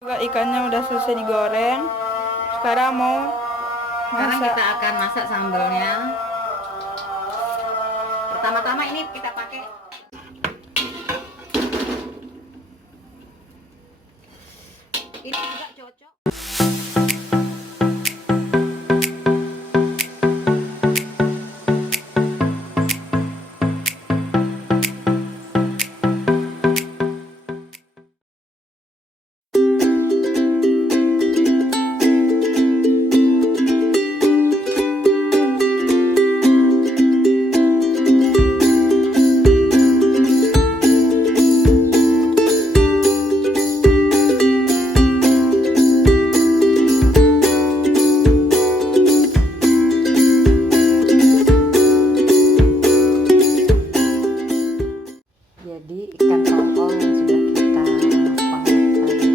Juga ikannya udah selesai digoreng. Sekarang Sekarang masak. kita akan masak sambelnya. Pertama-tama ini kita pakai ini juga cocok. Jadi ikan tongkol yang sudah kita panggang tadi.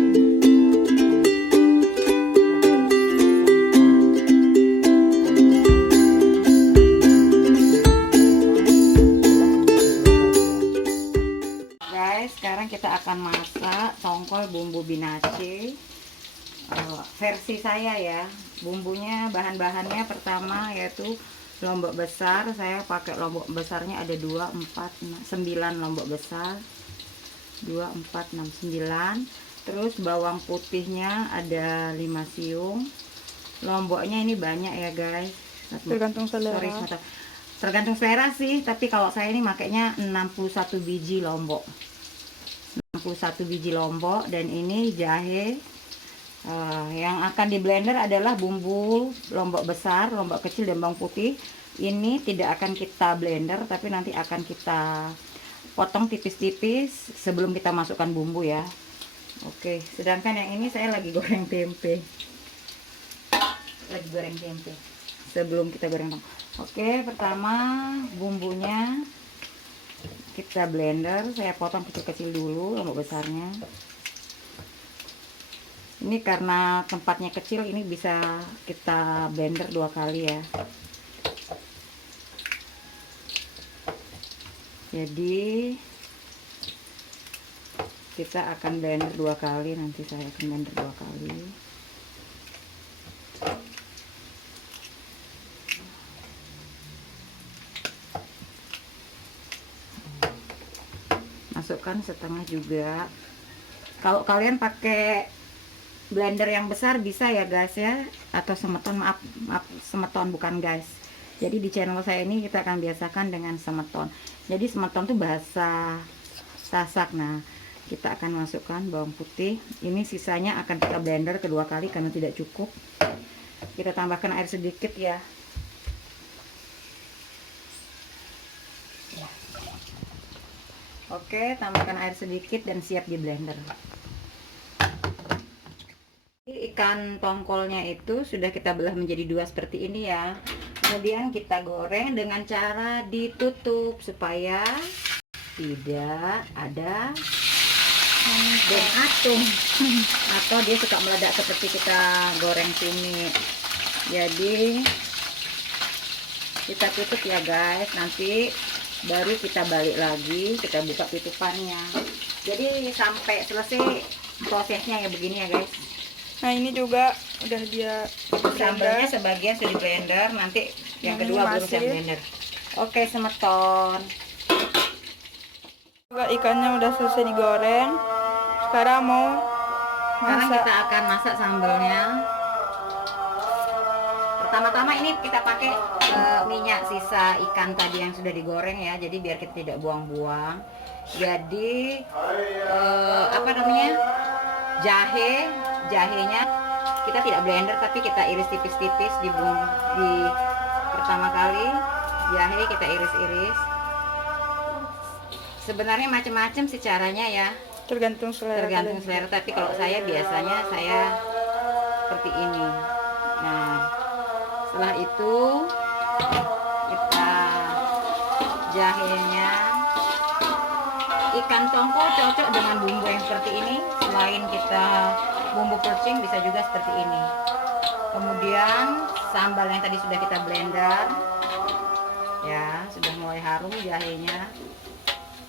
Guys, sekarang kita akan masak tongkol bumbu binace. Versi saya ya. Bumbunya, bahan-bahannya pertama yaitu lombok besar. Saya pakai lombok besarnya ada 2, 4, 9 lombok besar. 2, 4, 6, 9. Terus bawang putihnya ada 5 siung. Lomboknya ini banyak ya guys. Tergantung selera. Tergantung selera sih, tapi kalau saya ini makainya 61 biji lombok. 61 biji lombok. Dan ini jahe. Yang akan di blender adalah bumbu lombok besar, lombok kecil, dan bawang putih. Ini tidak akan kita blender, tapi nanti akan kita potong tipis-tipis sebelum kita masukkan bumbu ya. Oke, sedangkan yang ini saya lagi goreng tempe. Sebelum kita goreng. Oke, pertama bumbunya kita blender. Saya potong kecil-kecil dulu lombok besarnya. Ini karena tempatnya kecil, ini bisa kita blender 2 kali ya. Jadi kita akan blender 2 kali, nanti saya akan blender 2 kali. Masukkan setengah juga. Kalau kalian pakai blender yang besar bisa ya guys ya, atau semeton, maaf semeton bukan guys. Jadi di channel saya ini kita akan biasakan dengan semeton. Jadi semeton tuh bahasa Sasak. Nah, kita akan masukkan bawang putih. Ini sisanya akan kita blender kedua kali karena tidak cukup. Kita tambahkan air sedikit ya. Oke, tambahkan air sedikit dan siap di blender. Ikan tongkolnya itu sudah kita belah menjadi 2 seperti ini ya. Kemudian kita goreng dengan cara ditutup supaya tidak ada beng atung atau dia suka meledak seperti kita goreng cumi. Jadi kita tutup ya guys, nanti baru kita balik lagi, kita buka tutupannya. Jadi sampai selesai prosesnya ya begini ya guys. Nah, ini juga udah dia Sambalnya sebagian sudah di blender, nanti yang kedua belum saya blender. Oke, semeton. Juga ikannya udah selesai digoreng. Sekarang Sekarang masak. kita akan masak sambalnya. Pertama-tama ini kita pakai minyak sisa ikan tadi yang sudah digoreng ya, jadi biar kita tidak buang-buang. Jadi apa namanya, jahenya kita tidak blender tapi kita iris tipis-tipis di pertama kali. Jahe kita iris-iris. Sebenarnya macam-macam sih caranya ya, Tergantung selera. tapi kalau saya biasanya saya seperti ini. Nah, setelah itu kita jahenya. Ikan tongkol cocok dengan bumbu yang seperti ini. Selain kita bumbu percing, bisa juga seperti ini. Kemudian sambal yang tadi sudah kita blender ya, sudah mulai harum jahenya.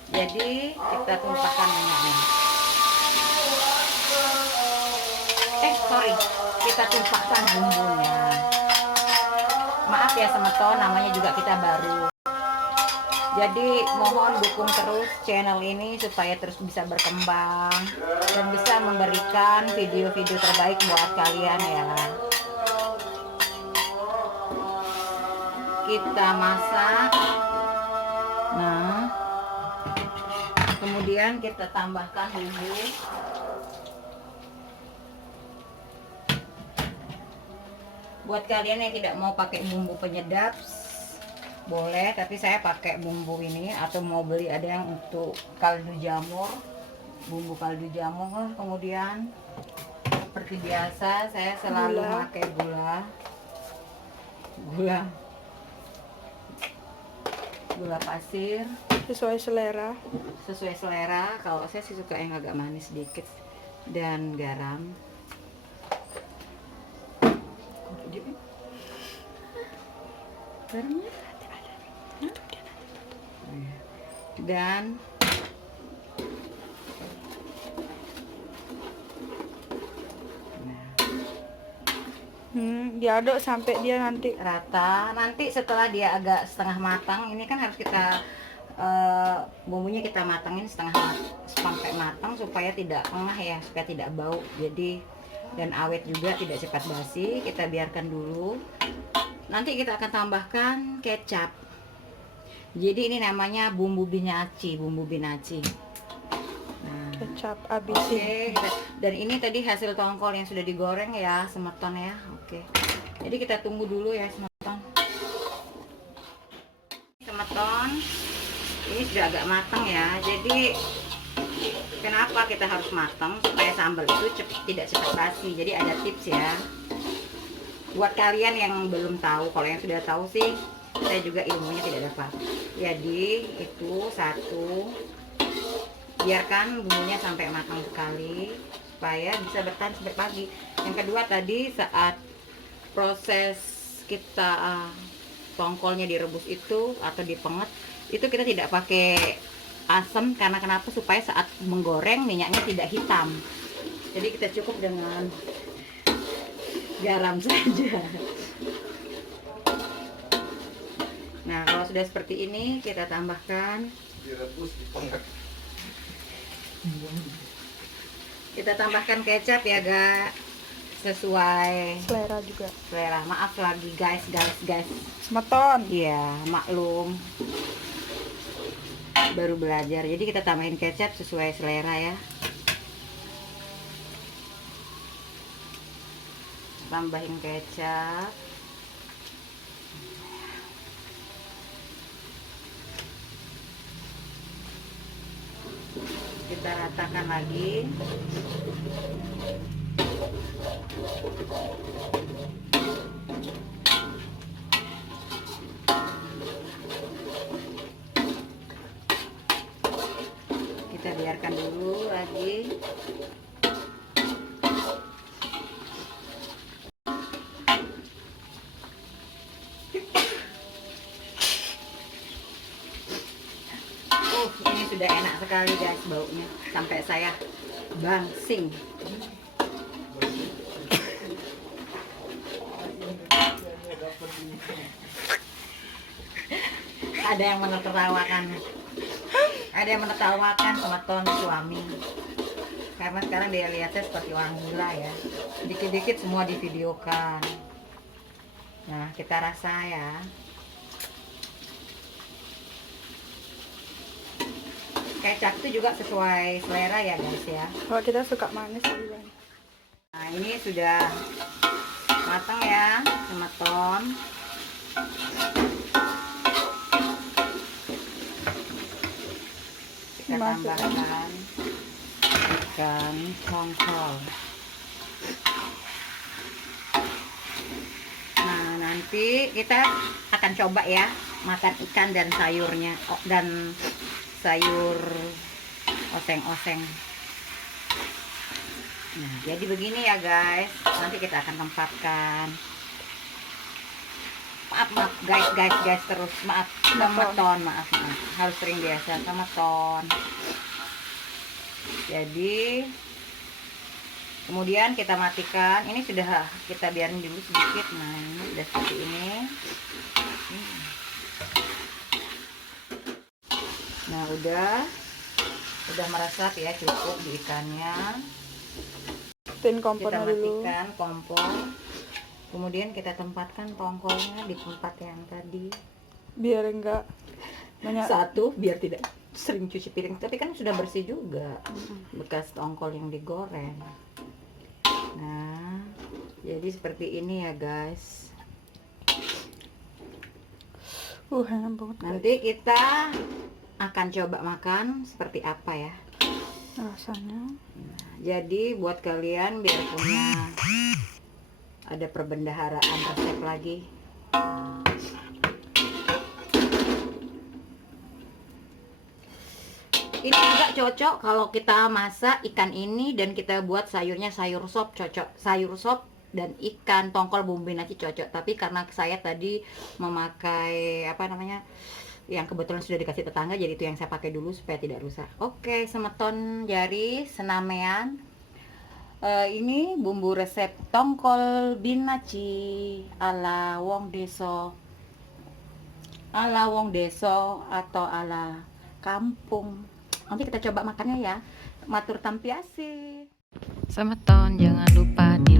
Jadi kita tumpahkan minyaknya. sorry, kita tumpahkan bumbunya. Maaf ya semeton, namanya juga kita baru. Jadi mohon dukung terus channel ini supaya terus bisa berkembang dan bisa memberikan video-video terbaik buat kalian ya. Kita masak. Nah, kemudian kita tambahkan bumbu. Buat kalian yang tidak mau pakai bumbu penyedap boleh, tapi saya pakai bumbu ini, atau mau beli ada yang untuk kaldu jamur, bumbu kaldu jamur. Kemudian seperti biasa saya selalu pakai gula pasir Sesuai selera. Kalau saya sih suka yang agak manis sedikit, dan garam. Garamnya dan diaduk sampai dia nanti rata. Nanti setelah dia agak setengah matang, ini kan harus kita bumbunya kita matangin sampai matang supaya tidak engah ya, supaya tidak bau. Jadi dan awet juga, tidak cepat basi. Kita biarkan dulu. Nanti kita akan tambahkan kecap. Jadi ini namanya bumbu binaci. Nah, kecap abisin. Dan ini tadi hasil tongkol yang sudah digoreng ya, semeton ya. Oke. Jadi kita tunggu dulu ya semeton. Semeton ini sudah agak matang ya. Jadi kenapa kita harus matang? Supaya sambal itu tidak cepat basi. Jadi ada tips ya. Buat kalian yang belum tahu, kalau yang sudah tahu sih saya juga ilmunya tidak dapat. Jadi itu satu, biarkan bumbunya sampai matang sekali supaya bisa bertahan sampai pagi. Yang kedua tadi saat proses kita tongkolnya direbus itu atau dipenget, itu kita tidak pakai asam. Karena kenapa? Supaya saat menggoreng minyaknya tidak hitam. Jadi kita cukup dengan garam saja. Nah, kalau sudah seperti ini kita tambahkan, kita tambahkan kecap ya, Ga, sesuai Selera juga. selera. Maaf lagi guys. Semeton. Iya, maklum, baru belajar. Jadi kita tambahin kecap sesuai selera ya. Tambahin kecap. Kita ratakan lagi. Kita biarkan dulu lagi. Ini sudah enak sekali guys baunya, sampai saya bangsing. Ada yang menertawakan semeton suami, karena sekarang dia lihatnya seperti orang gila ya, dikit-dikit semua divideokan. Nah, kita rasa ya. Kecap itu juga sesuai selera ya guys ya. Kalau kita suka manis juga. Nah, ini sudah matang ya semeton. Kita tambahkan ikan tongkol. Nah, nanti kita akan coba ya makan ikan dan sayurnya, dan sayur oseng-oseng. Nah, jadi begini ya guys. Nanti kita akan tempatkan. Maaf guys terus. Maaf semeton, maaf. Harus sering biasa semeton. Jadi Kemudian kita matikan. Ini sudah kita biarin dulu sedikit. Nah, ini sudah seperti ini. Nah, udah meresap ya, cukup di ikannya. Tin Kita kompornya dulu. matikan kompor. Kemudian kita tempatkan tongkolnya di tempat yang tadi. Biar enggak banyak. Satu, biar tidak sering cuci piring. Tapi kan sudah bersih juga bekas tongkol yang digoreng. Nah, jadi seperti ini ya guys. Enak banget. Nanti kita akan coba makan seperti apa ya Rasanya. Jadi buat kalian biar punya ada perbendaharaan resep lagi. Ini juga cocok kalau kita masak ikan ini dan kita buat sayurnya sayur sop, cocok. Sayur sop dan ikan tongkol bumbu nasi cocok. Tapi karena saya tadi memakai apa namanya, yang kebetulan sudah dikasih tetangga, jadi itu yang saya pakai dulu supaya tidak rusak. Oke, semeton jari senamean. Ini bumbu resep tongkol binaci ala wong deso, atau ala kampung. Nanti kita coba makannya ya. Matur tampiasi. Semeton, jangan lupa di